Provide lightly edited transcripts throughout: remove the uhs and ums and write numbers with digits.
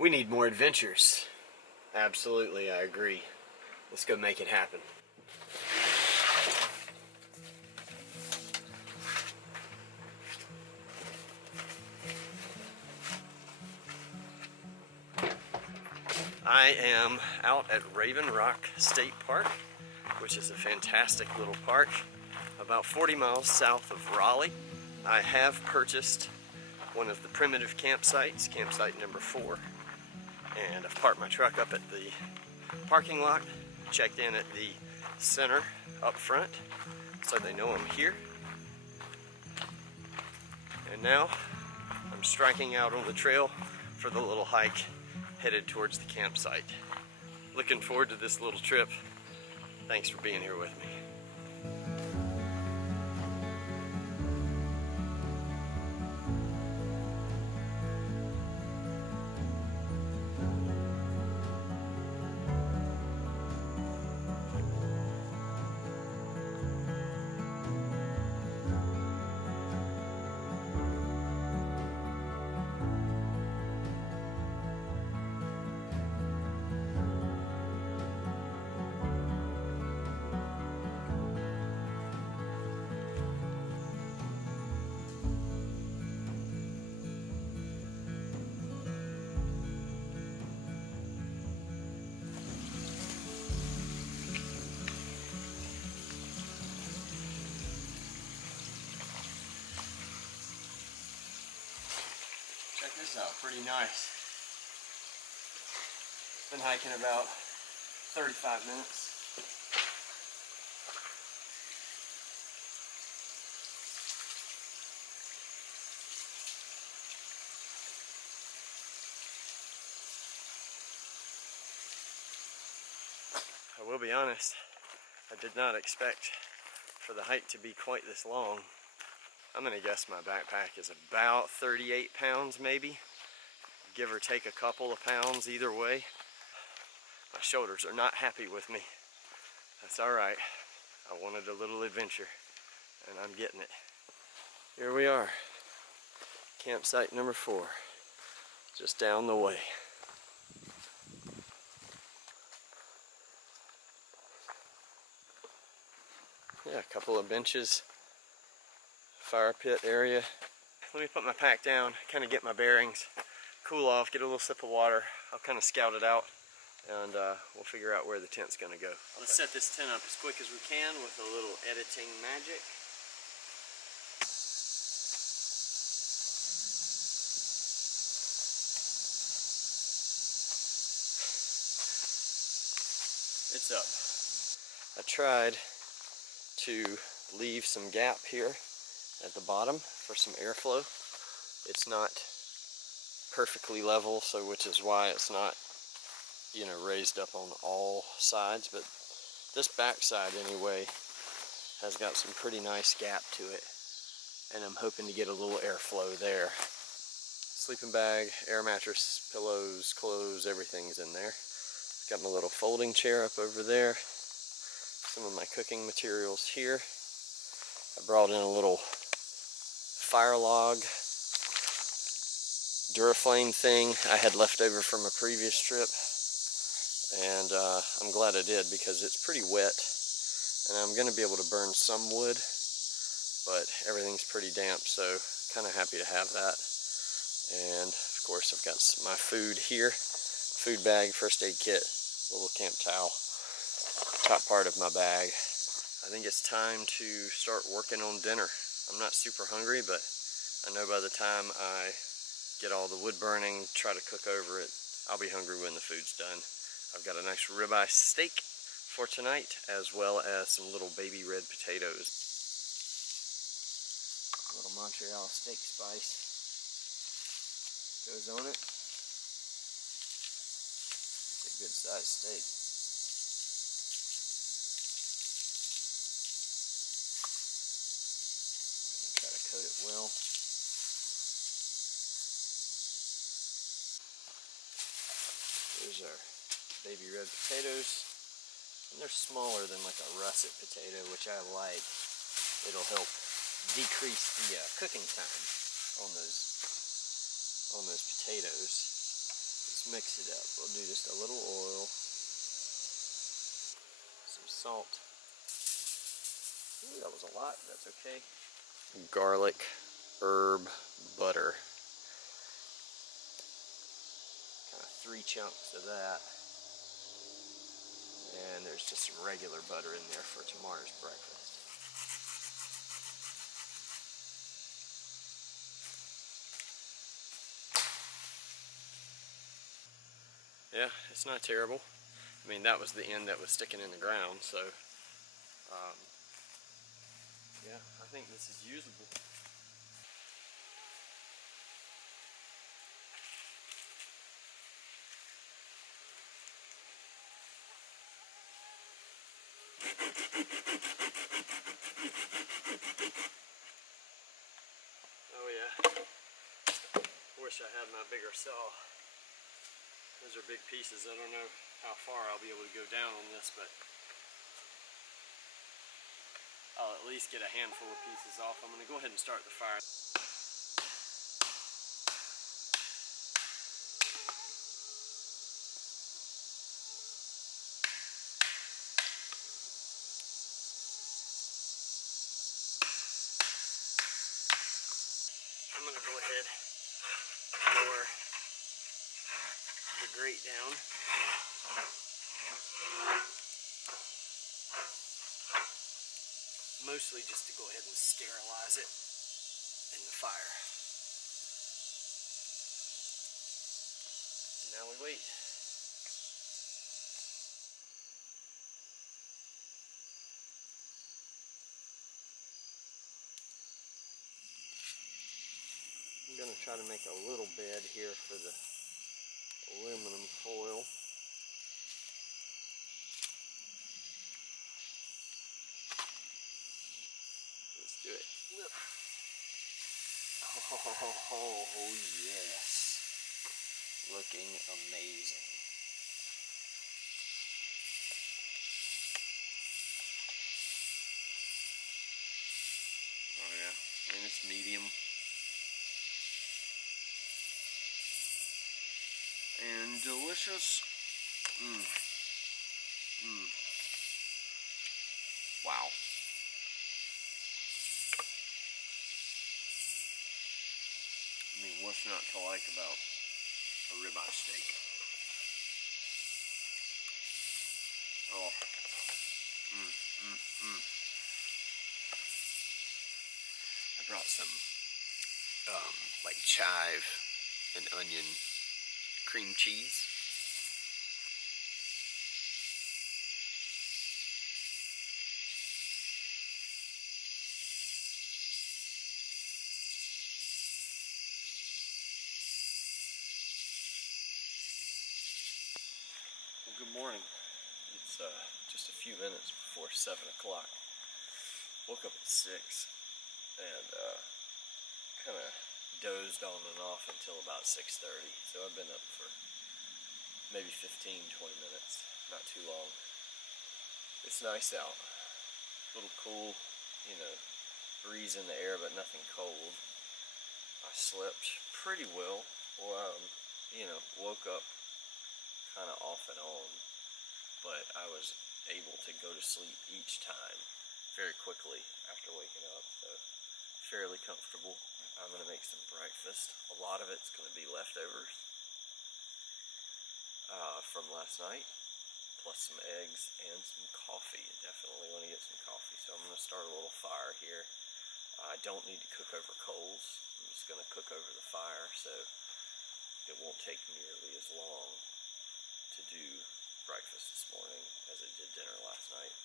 We need more adventures. Absolutely, I agree. Let's go make it happen. I am out at Raven Rock State Park, which is a fantastic little park about 40 miles south of Raleigh. I have purchased one of the primitive campsites, campsite number 4, and I've parked my truck up at the parking lot, checked in at the center up front so they know I'm here. And now I'm striking out on the trail for the little hike headed towards the campsite. Looking forward to this little trip. Thanks for being here with me. Check this out, pretty nice. Been hiking about 35 minutes. I will be honest, I did not expect for the hike to be quite this long. I'm gonna guess my backpack is about 38 pounds maybe, give or take a couple of pounds either way. My shoulders are not happy with me. That's all right. I wanted a little adventure and I'm getting it. Here we are, campsite number 4, just down the way. Yeah, a couple of benches, fire pit area. Let me put my pack down, kind of get my bearings, cool off, get a little sip of water. I'll kind of scout it out and we'll figure out where the tent's gonna go. Let's set this tent up as quick as we can with a little editing magic. It's up. I tried to leave some gap here at the bottom for some airflow. It's not perfectly level, so which is why it's not, you know, raised up on all sides, but this back side anyway has got some pretty nice gap to it, and I'm hoping to get a little airflow there. Sleeping bag, air mattress, pillows, clothes, everything's in there. Got my little folding chair up over there. Some of my cooking materials here. I brought in a little fire log Duraflame thing I had left over from a previous trip, and I'm glad I did because it's pretty wet and I'm going to be able to burn some wood, but everything's pretty damp, so kind of happy to have that. And of course I've got my food here, food bag, first aid kit, little camp towel, top part of my bag. I think it's time to start working on dinner. I'm not super hungry, but I know by the time I get all the wood burning, try to cook over it, I'll be hungry when the food's done. I've got a nice ribeye steak for tonight, as well as some little baby red potatoes. A little Montreal steak spice goes on it. It's a good sized steak. Try to coat it well. There's our baby red potatoes, and they're smaller than like a russet potato, which I like. It'll help decrease the cooking time on those potatoes. Let's mix it up. We'll do just a little oil, some salt. Ooh, that was a lot, that's okay. Garlic, herb, butter. Kind of 3 chunks of that. And there's just some regular butter in there for tomorrow's breakfast. Yeah, it's not terrible. I mean, that was the end that was sticking in the ground, so yeah, I think this is usable. Oh yeah, wish I had my bigger saw. Those are big pieces. I don't know how far I'll be able to go down on this, but I'll at least get a handful of pieces off. I'm going to go ahead and start the fire. I'm going to go ahead and lower the grate down. Mostly just to go ahead and sterilize it in the fire. Now we wait. I'm going to try to make a little bed here for the aluminum foil. Let's do it. Oh yes. Looking amazing. Oh yeah, I mean it's medium. And delicious. Wow. I mean, what's not to like about a ribeye steak? Oh. I brought some like chive and onion cream cheese. Well, good morning. It's just a few minutes before 7 o'clock. Woke up at 6 and kind of dozed on and off until about 6:30. So I've been up for maybe 15-20 minutes, not too long. It's nice out, a little cool, you know, breeze in the air, but nothing cold. I slept pretty well. You know, woke up kind of off and on, but I was able to go to sleep each time very quickly after waking up, so fairly comfortable. I'm going to make some breakfast. A lot of it's going to be leftovers from last night, plus some eggs and some coffee. Definitely want to get some coffee, so I'm going to start a little fire here. I don't need to cook over coals. I'm just going to cook over the fire, so it won't take nearly as long to do breakfast this morning as it did dinner last night.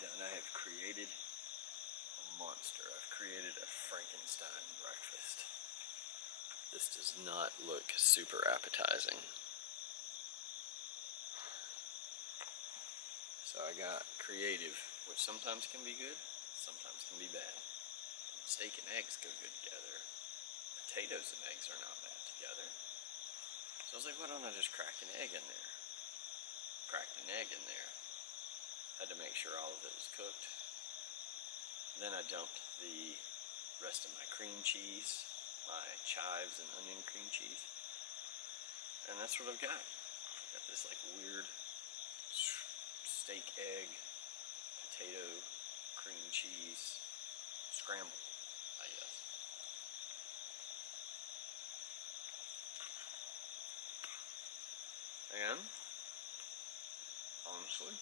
done? I have created a monster. I've created a Frankenstein breakfast. This does not look super appetizing. So I got creative, which sometimes can be good, sometimes can be bad. Steak and eggs go good together. Potatoes and eggs are not bad together. So I was like, why don't I just crack an egg in there? Cracked an egg in there. Had to make sure all of it was cooked. Then I dumped the rest of my cream cheese, my chives and onion cream cheese. And that's what I've got. I've got this like weird steak, egg, potato, cream cheese scramble, I guess. And honestly,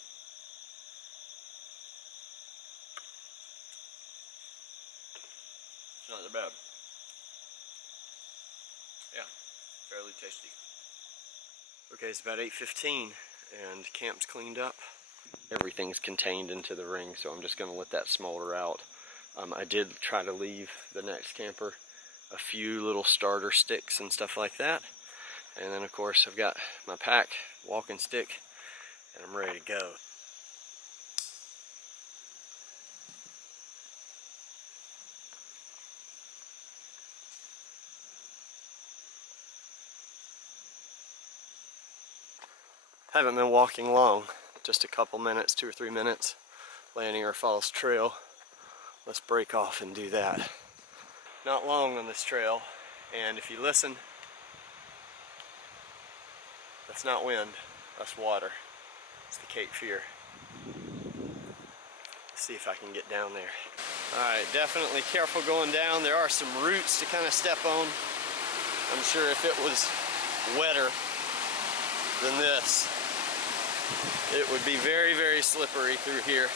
it's not that bad. Yeah, fairly tasty. Okay, it's about 8:15 and camp's cleaned up. Everything's contained into the ring, so I'm just going to let that smolder out. I did try to leave the next camper a few little starter sticks and stuff like that. And then of course I've got my pack, walking stick, and I'm ready to go. Haven't been walking long, just a couple minutes, 2 or 3 minutes. Lanier Falls trail. Let's break off and do that. Not long on this trail, and if you listen, that's not wind, that's water. It's the Cape Fear. Let's see if I can get down there. Alright, definitely careful going down. There are some roots to kind of step on. I'm sure if it was wetter than this, it would be very, very slippery through here.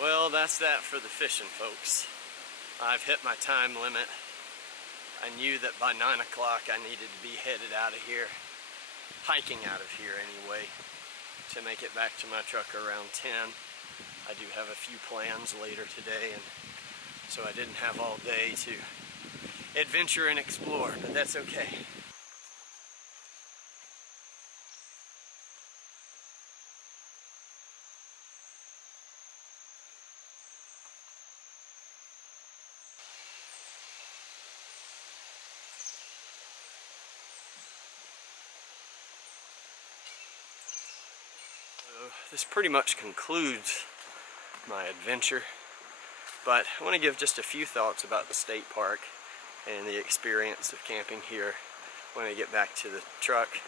Well, that's that for the fishing, folks. I've hit my time limit. I knew that by 9 o'clock I needed to be headed out of here, hiking out of here anyway, to make it back to my truck around 10. I do have a few plans later today, and so I didn't have all day to adventure and explore, but that's okay. This pretty much concludes my adventure, but I want to give just a few thoughts about the state park and the experience of camping here when I get back to the truck.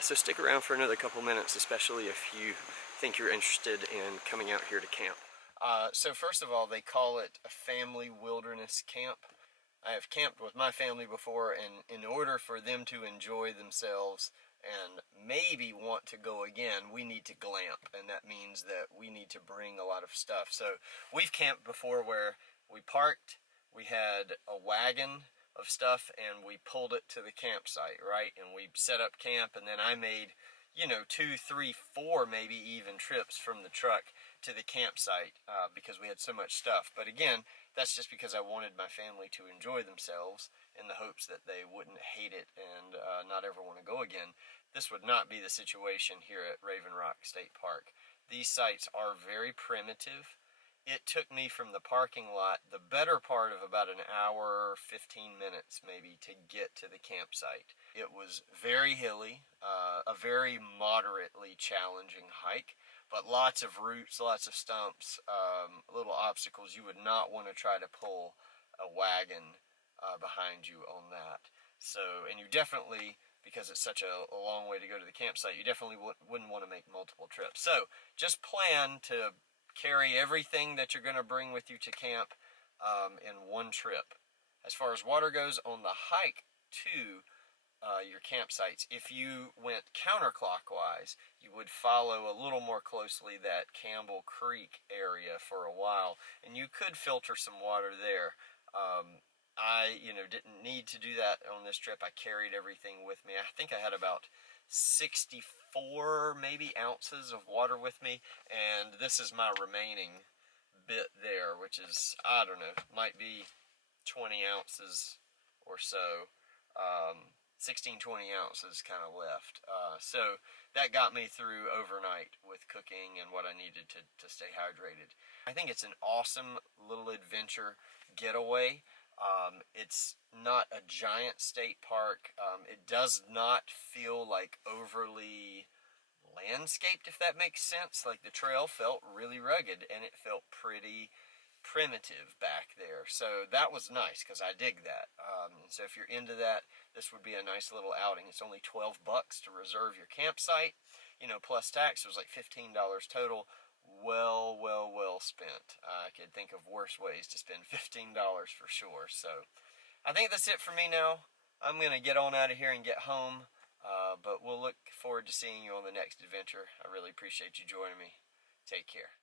So stick around for another couple minutes, especially if you think you're interested in coming out here to camp. So first of all, they call it a family wilderness camp. I have camped with my family before, and in order for them to enjoy themselves and maybe want to go again, we need to glamp, and that means that we need to bring a lot of stuff. So we've camped before where we parked, we had a wagon of stuff, and we pulled it to the campsite, right? And we set up camp, and then I made you know, 2, 3, 4 maybe even trips from the truck to the campsite because we had so much stuff. But again, that's just because I wanted my family to enjoy themselves in the hopes that they wouldn't hate it and not ever want to go again. This would not be the situation here at Raven Rock State Park. These sites are very primitive. It took me from the parking lot the better part of about an hour, 15 minutes maybe, to get to the campsite. It was very hilly, a very moderately challenging hike, but lots of roots, lots of stumps, little obstacles. You would not want to try to pull a wagon behind you on that. So, and you definitely, because it's such a long way to go to the campsite, you definitely wouldn't want to make multiple trips. So just plan to carry everything that you're going to bring with you to camp in one trip. As far as water goes, on the hike to your campsites, if you went counterclockwise, you would follow a little more closely that Campbell Creek area for a while, and you could filter some water there. I, didn't need to do that on this trip. I carried everything with me. I think I had about 64 maybe ounces of water with me, and this is my remaining bit there, which is, I don't know, might be 20 ounces or so. 16, 20 ounces kind of left. So that got me through overnight with cooking and what I needed to stay hydrated. I think it's an awesome little adventure getaway. It's not a giant state park. It does not feel like overly landscaped, if that makes sense. Like the trail felt really rugged and it felt pretty primitive back there. So that was nice because I dig that. So if you're into that, this would be a nice little outing. It's only $12 to reserve your campsite. Plus tax, it was like $15 total. Well spent. I could think of worse ways to spend $15 for sure. So I think that's it for me now. I'm going to get on out of here and get home. But we'll look forward to seeing you on the next adventure. I really appreciate you joining me. Take care.